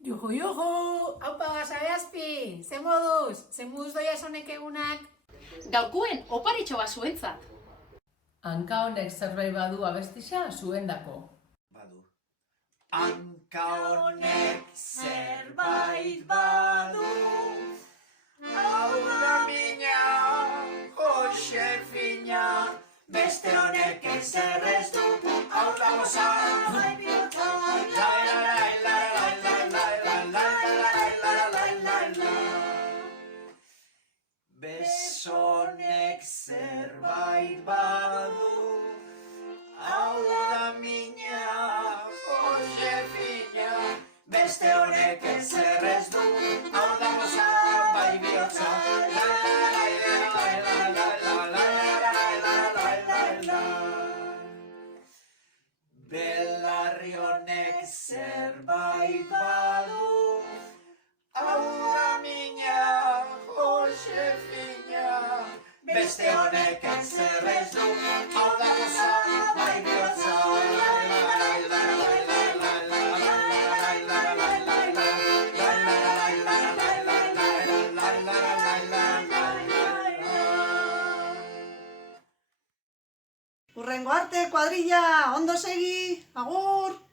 Juhu, juhu! Haupa, Sabeazpi! Ze moduz doia esonek egunak? Gaurkuen oparitxo bat zuentzat. Hanka honek zerbait badu abestixa zuendako. Badu. Hanka honek zerbait badu, hau da mina, Josefina, beste honek ezer ez du, hau da goza, bai bihotza, besonek zerbait badu, hau da mina, Josefina, beste honek ezer ez du, hau da goza, bai bihotza, belarri honek zerbait badu, hau da mina, Josefina, beste honek ezer ez du, hau da goza, bai bihotza. Hurrengo arte, kuadrilla, ondo segi, agur!